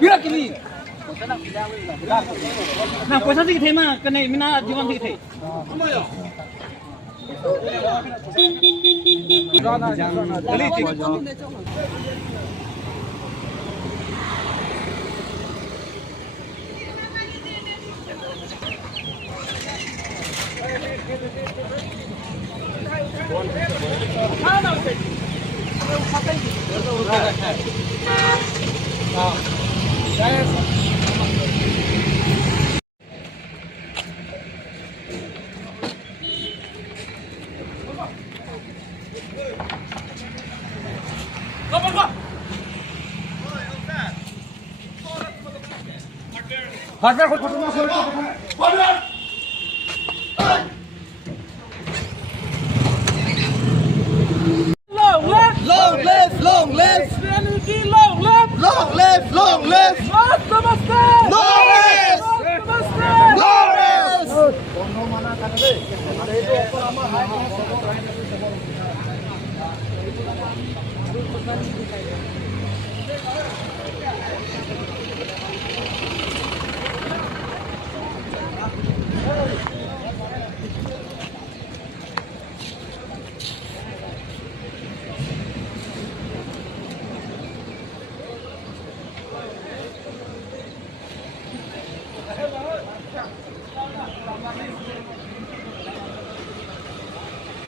Biar kini. Nah, puasa sih kita mah kena mina jiwan sih kita. Hardware long live Serenity, long live Namaste Namaste